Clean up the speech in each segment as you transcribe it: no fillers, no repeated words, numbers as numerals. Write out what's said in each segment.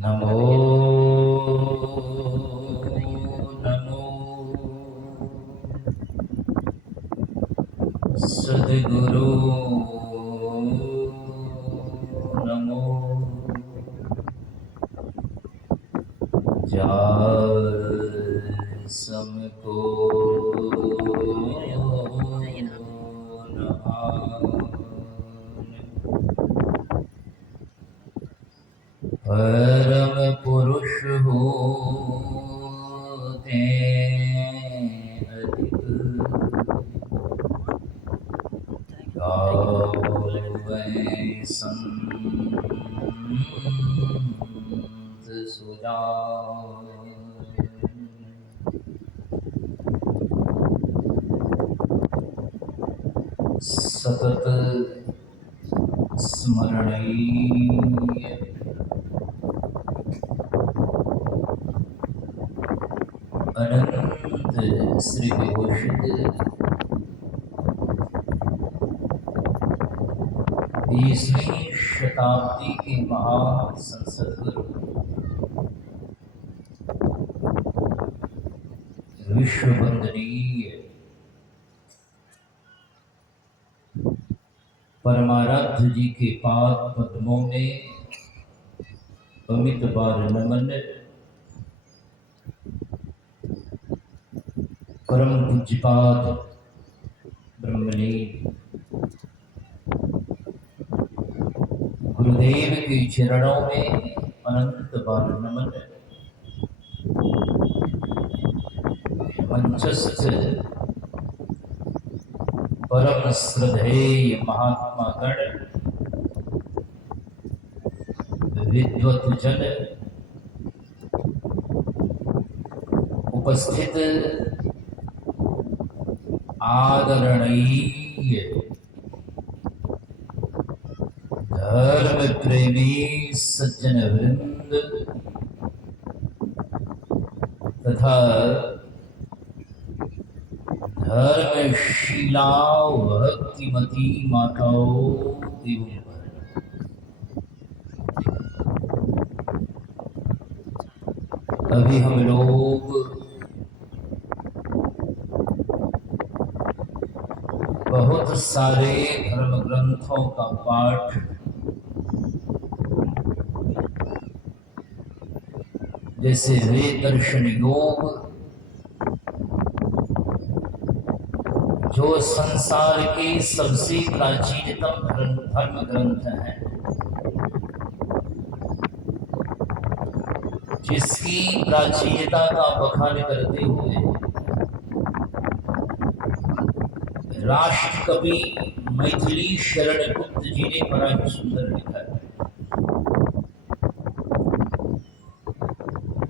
नमो नमो सद्गुरु नमो समको परम पुरुष होते अधिक गावै संत सुजान। सतत स्मरणीय अनंत श्री विभूषित 20वीं शताब्दी के महान संसद गुरु विश्व वंदनीय परमाराध्य जी के पाद पद्मों में अमित बार नमन। परम पूज्यपाद ब्रह्मलीन गुरुदेव के चरणों में अनंत बार नमन। मंचस्थ परम श्रद्धेय महात्मा गण, विद्वत जन, उपस्थित आदरणीय धर्म प्रेमी सज्जन वृंद तथा धर्मशीलाओं भक्तिमती माताओं एवं अभी हम लोग बहुत सारे धर्म ग्रंथों का पाठ जैसे वेद दर्शन योग जो संसार के सबसे प्राचीनतम धर्म ग्रंथ हैं, जिसकी प्राचीनता का बखान करते हुए राष्ट्र कवि मैथिली शरण गुप्त जी ने बड़ा ही सुंदर लिखा है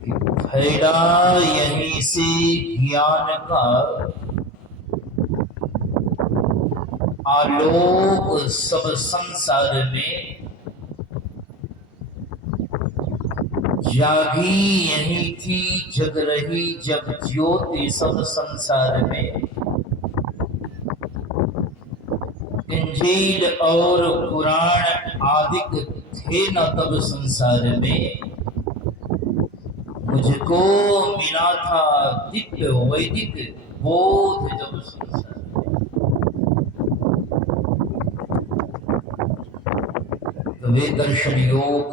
कि फैला यहीं से ज्ञान का आलोक सब संसार में, जागी यहीं थी जग रही जब ज्योति सब संसार में। इंजील और कुरान आदिक थे न तब संसार में, मुझको मिला था दिव्य वैदिक बोध जब संसार। वे दर्शन योग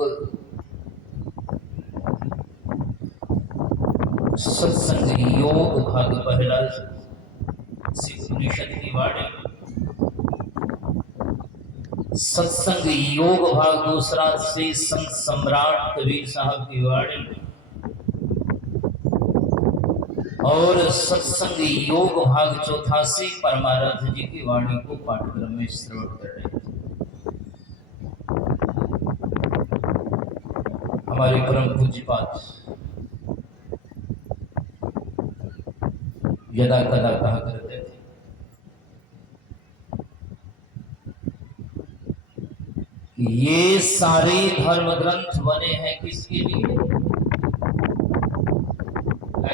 सत्संग योग भाग पहला उपनिषद की वाणी, सत्संग योग भाग दूसरा से संत सम्राट कबीर साहब की वाणी और सत्संग योग भाग चौथा से परमाराध्य जी की वाणी को पाठक्रम में श्रवण कर रहे हैं। हमारे परम पूज्यपाद यदा कदा कहा करते थे कि ये सारे धर्म ग्रंथ बने हैं किसके लिए?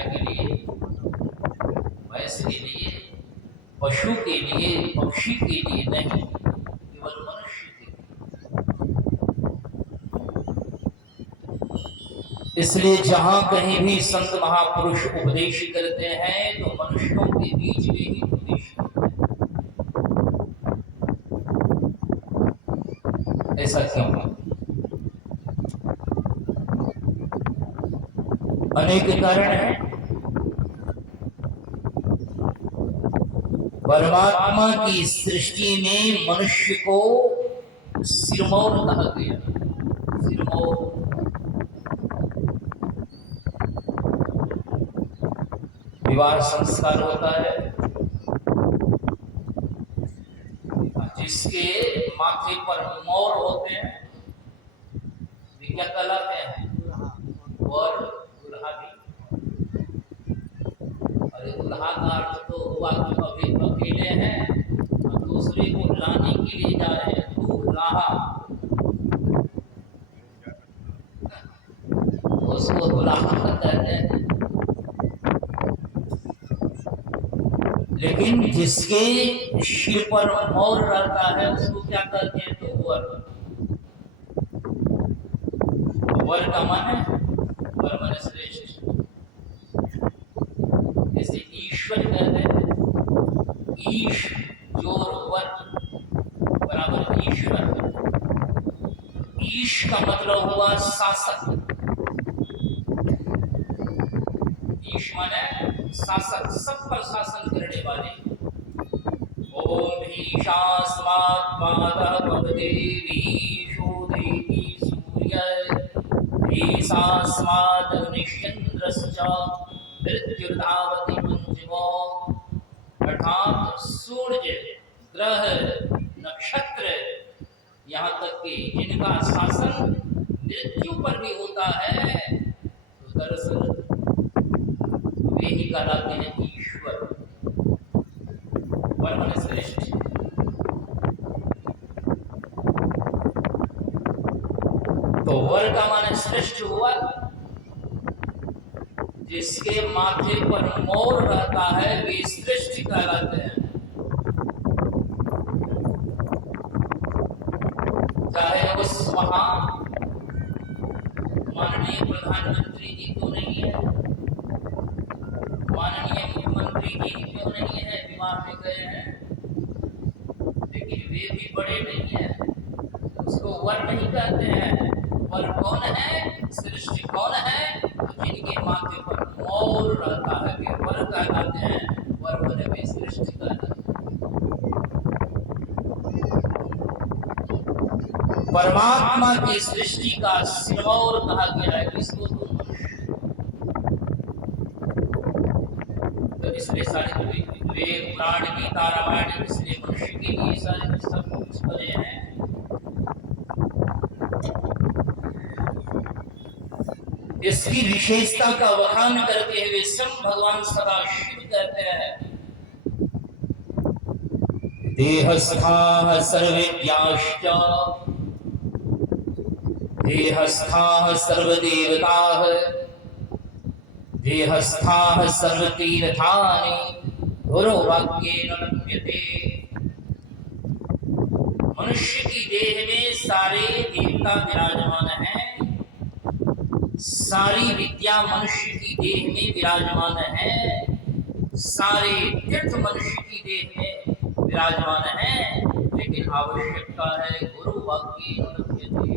के लिए, वैसे के लिए पशु के लिए, पक्षी के लिए नहीं, केवल मनुष्य के लिए। इसलिए जहां कहीं भी संत महापुरुष उपदेश करते हैं तो मनुष्यों के बीच में ही उपदेश करते हैं। ऐसा क्यों? अनेक कारण हैं। परमात्मा की सृष्टि में मनुष्य को सिरमौर कहा गया। सिरमौर विवाह संस्कार होता है, जिसके माथे पर मोर होते हैं वे क्या कहलाते हैं? और दुल्हा भी। अरे दुल्हा का अर्थ तो हुआ कि अभी अकेले हैं और दूसरे को लाने के लिए जा रहे हैं, दुल्हा, उसको दुल्हा कहते हैं। लेकिन जिसके सिर पर मोर रहता है उसको क्या कहते हैं? तो वर। वर का माने, वर माने श्रेष्ठ। जैसे ईश्वर कहते हैं, ईश जोर वर बराबर ईश्वर। ईश का मतलब हुआ शासक। ईश माने शासक, सब पर शासन करने वाले। ओम ईशास्मात्मादः भवदेवीशो देवी सूर्य ईशास्मादग्निश्चन्द्रश्च मृत्युर्धावति मंजवो। अर्थात सूर्य, ग्रह, नक्षत्र, यहाँ तक कि जिनका शासन मृत्यु पर भी होता है तो दरअसल वे ही कहलाते हैं ईश्वर, परम श्रेष्ठ। तो वर का माने श्रेष्ठ हुआ, जिसके माथे पर मोर रहता है वे श्रेष्ठ कहलाते हैं। चाहे उस वहां माननीय प्रधानमंत्री जी तो नहीं है, माननीय मुख्यमंत्री जी क्यों नहीं है, विवाह में गए हैं, लेकिन वे भी बड़े नहीं है, उसको वर नहीं कहते हैं। वर कौन है? श्रेष्ठ कौन है? जिनके माथे पर मोर रहता है वे वर कहलाते हैं। वर बने वे श्रेष्ठ कहलाते हैं। परमात्मा की सृष्टि का सिरमौर कहा गया है किसको? तो मनुष्य। तो इसलिए सारे वेद, पुराण, गीता, रामायण इसलिए मनुष्य के लिए सारे सब कुछ बने हैं। इसकी विशेषता का वखान करते हुए स्वयं भगवान सदाशिव कहते हैं, देहस्थाः सर्वविद्याश्च देहस्थाः सर्वदेवताः देहस्थाः सर्वतीर्थानि गुरुवाक्येन लभ्यते। मनुष्य की देह में सारे देवता विराजमान हैं, सारी विद्या मनुष्य की देह में विराजमान है, सारे तीर्थ मनुष्य की देह में विराजमान है, लेकिन आवश्यकता है गुरु वाक्येन लभ्यते।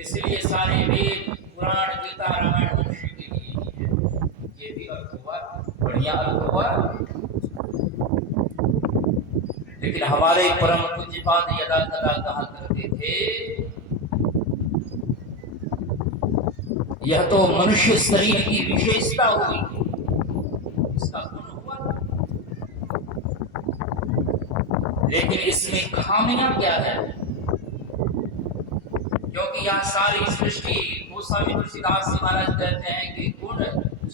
इसलिए सारे वेद, पुराण, गीता, रामायण मनुष्य के लिए ही है। ये भी अर्थ हुआ, बढ़िया अर्थ हुआ। लेकिन हमारे परम पूज्यपाद यदा कदा कहा करते थे, यह तो मनुष्य शरीर की विशेषता हुई, इसका गुण हुआ, लेकिन इसमें खामियां क्या है? क्योंकि यह सारी सृष्टि, गोस्वामी तुलसीदास जी महाराज कहते हैं कि गुण,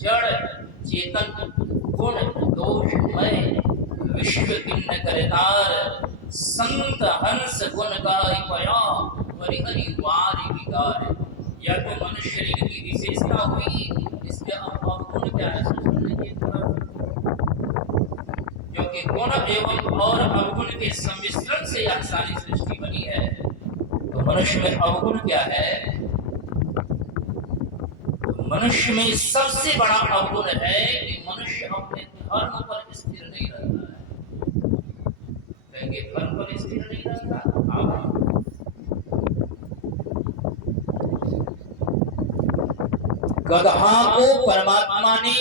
जड़, चेतन, गुण दोषमय विश्व किन्न करतार, संत हंस गुण गाय पया परिहरि वारि विकार। यह तो मनुष्य शरीर की विशेषता हुई, इसके अवगुण अवगुण क्या है समझ लीजिए थोड़ा, क्योंकि गुण एवं और अवगुण के सम्मिश्रण से यह सारी सृष्टि बनी है। तो मनुष्य में अवगुण क्या है? मनुष्य में सबसे बड़ा अवगुण है कि मनुष्य अपने धर्म पर स्थिर नहीं रहता है। कहेंगे धर्म पर स्थिर नहीं रहता, आप गधा को परमात्मा ने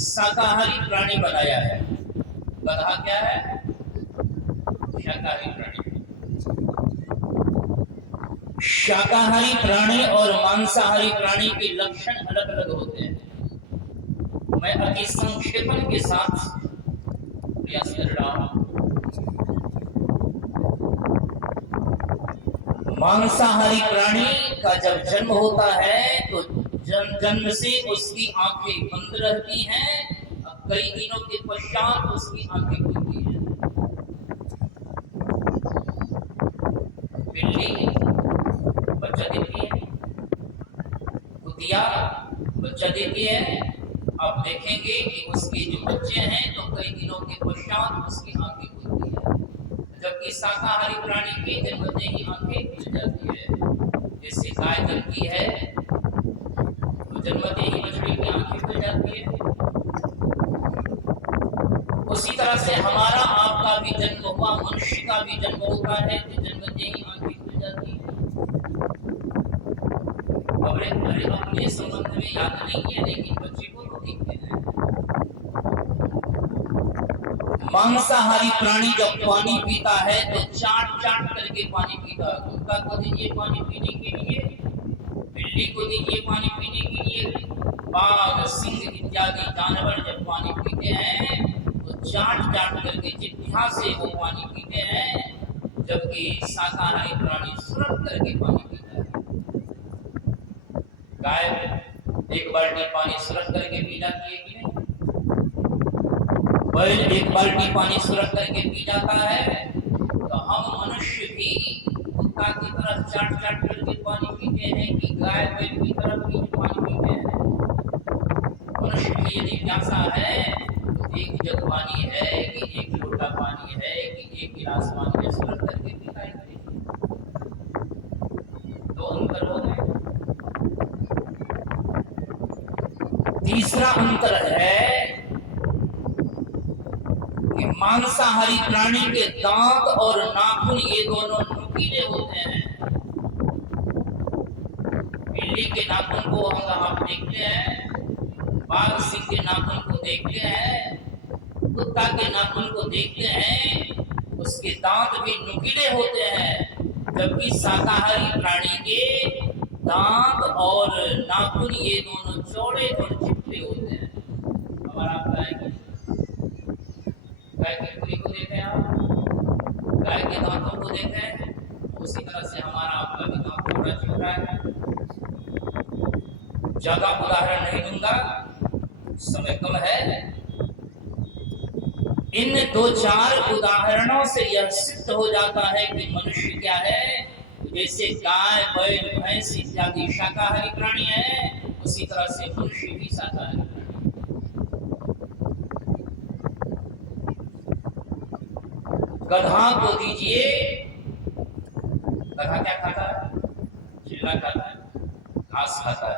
शाकाहारी प्राणी बनाया है। गधा क्या है? शाकाहारी प्राणी। शाकाहारी प्राणी और मांसाहारी प्राणी के लक्षण अलग अलग होते हैं। मैं अति संक्षेपण के साथ प्रयास कर रहा हूं। मांसाहारी प्राणी का जब जन्म होता है तो जन्म से उसकी आंखें बंद रहती हैं, कई दिनों के पश्चात उसकी आंखें खुलती हैं। बिल्ली बच्चा देती है, कुतिया बच्चा देती है। आप देखेंगे कि उसके जो बच्चे हैं तो कई दिनों के पश्चात उसकी आंखें खुलती है, जबकि शाकाहारी प्राणी के जन्मते ही आंखें खुल जाती है। जैसे गाय जन्मती है तो जन्मते ही बछड़ी की आंखें खुल जाती है। उसी तरह से हमारा आपका भी जन्म हुआ, मनुष्य का भी जन्म होता है तो जन्मते ही आंखें खुल जाती है। अरे अपने संबंध में याद नहीं है, लेकिन बच्चे को तो दिखते हैं। मांसाहारी प्राणी जब पानी पीता है तो चाट चाट करके पानी पीता है। कुत्ता को दीजिए पानी पीने के लिए, बिल्ली को दीजिए पानी पीने के लिए, बाघ सिंह इत्यादि जानवर जब पानी पीते हैं तो चाट चाट करके जिह्वा से वो पानी पीते हैं, जबकि शाकाहारी प्राणी सुरख करके पानी पीता है। गाय एक बाल्टी पानी सुरख करके पी जाती है कि नहीं? बैल एक बाल्टी पानी सुरख करके पी जाता है। तो हम मनुष्य भी कुत्ता की तरह चाट चाट करके पानी पीते हैं कि गाय बैल की तरह भी पानी पीते हैं? मनुष्य की यदि प्यासा है तो एक जग पानी है कि एक लोटा पानी है कि एक गिलास पानी है, सुरख करके पीता है। दो अंतर हो गए। तीसरा अंतर है कि मांसाहारी प्राणी के दांत और नाखून ये दोनों नुकीले होते हैं। बिल्ली के नाखून को हम देखते हैं, बाघ सिंह के नाखून को देखते हैं, कुत्ता के नाखून को देखते हैं, उसके दांत भी नुकीले होते हैं, जबकि शाकाहारी प्राणी के दांत और नाखून ये दोनों चौड़े और चिपटे होते हैं। हमारा गाय की खुली को देखें, आप गाय के दांतों को देखें, उसी तरह से हमारा आपका भी दांत थोड़ा चिपटा है। ज्यादा उदाहरण नहीं दूंगा, समय कम है। इन दो चार उदाहरणों से यह सिद्ध हो जाता है कि मनुष्य क्या है। जैसे गाय बैल भैंस इत्यादि शाकाहारी प्राणी है, उसी तरह से मनुष्य भी शाकाहारी प्राणी। गधा को दीजिए, गधा क्या खाता है? चिल्ला खाता है, घास खाता है।